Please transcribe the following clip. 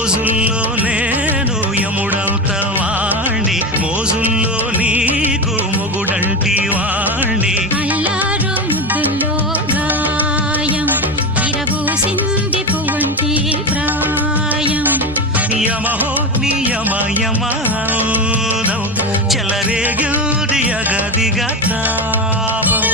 రోజుల్లో నేను యముడంత వాణ్ణి, మోజుల్లో నీకు మొగుడంటి వాణ్ణి. అల్లారు ముద్దుల్లో గాయం, ఇరబూసింది పువ్వంటి ప్రాయం. యమహో నీ యమ యమాదం, చెలరేగిల్ది అగదిగా తాపం.